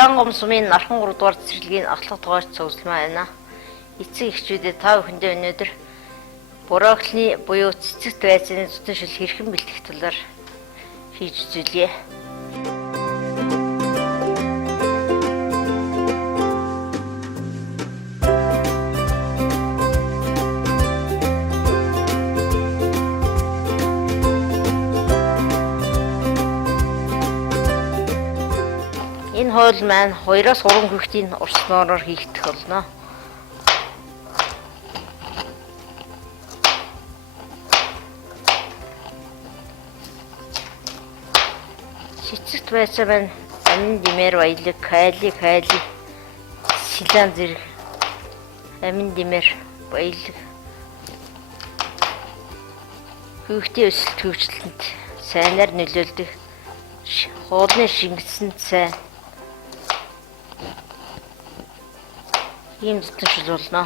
Улаангом сумын нархан 3 дугаар цэцэрлэгийн ахлах тугаарч цуглалмаа байна. Эцэг эхчүүдэд та бүхэндээ өнөөдөр бороокны буюу цэцэгт байцааны зүтэн шил хэрхэн бэлтгэх талаар хийж үзүүлье. Энэ хоол маань 2-3 хүүхдийн урсгалаар хийгдэх болно. Цэцэгт байцаа маань амин димээр баялаг, кали, силан зэрэг амин димээр баялаг. Хүүхдийн өсөлт хөгжлөлтөнд сайнаар нөлөөлдөг. Хоолны шингэсэнд сайн ийм зүтэн шил болно.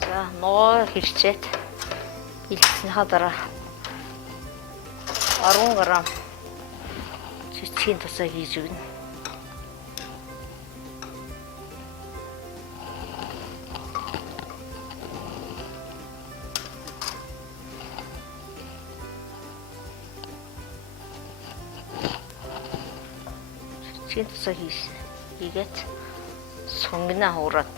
За ногоо хэрчээд бэлдсэнийхаа дараа 10 г цэцгийн тусаа хийж өгнө. Цэцгийн тусаа хийгээд сунгана хуураад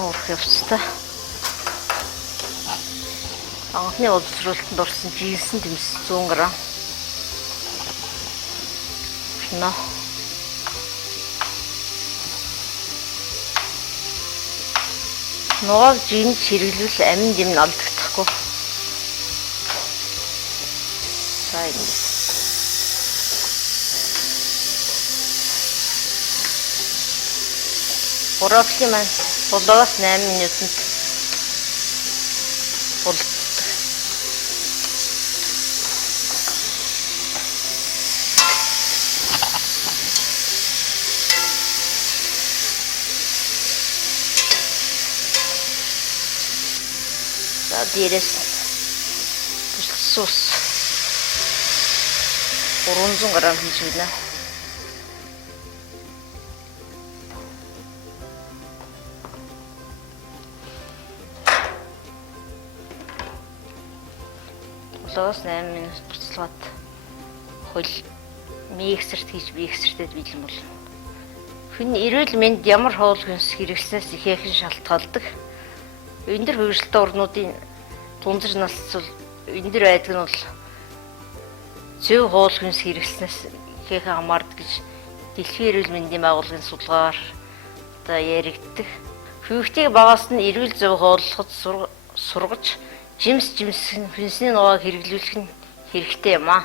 хуурах явцтай. Анхны боловсруулалтанд орсон жинсэн тэмс 100 г. Шинэ ногоог жинж хэрэглүүл амин дэм нь алдагдахгүй. За ингэ. Брокколи маань 7-8 минутанд болдог. За дээрээс сус 300 г хийж өгнө. Лоос 8 минут буцалгаад хөл миксерт хийж миксертэд бэлэн болно. Хүн эрүүл мэнд ямар хоол хүнс хэрэглэснээс ихээхэн шалтгаалдаг. Өндөр хөгжилтэй орнуудын тунзар насцул өндөр байдаг нь бол зөв хоол хүнс хэрэглэснээс ихээхэн хамаардаг гэж Дэлхийн эрүүл мэндийн байгууллагын судалгаар яригддаг. Хүүхдийг багаас нь эрүүл зөв хооллоход сургаж жимс хүнсний ногоог хэрэглүүлэх нь хэрэгтэй юм аа.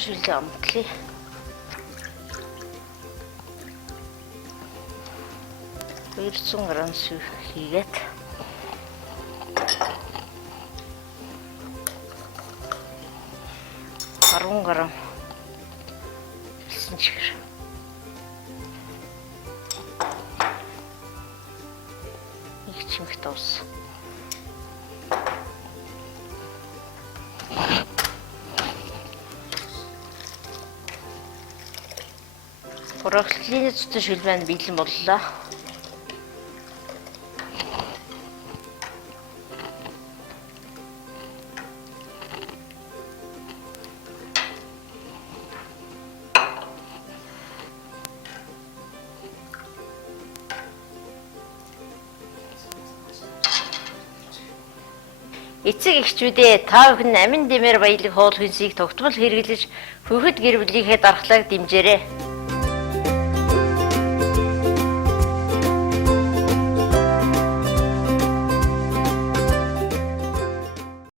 Шүлээ амтлаа. Ирцэн грам сүү хийгээд Арван грам чихэр. Их чимэх тус. Брокколины зүтэн шил маань бэлэн боллоо. Эцэг эхчүүдээ та бүхэн амин дэмээр баялаг хоол хүнсийг тогтмол хэрэглэж хүүхэд гэр бүлийнхээ дархлааг дэмжээрэй.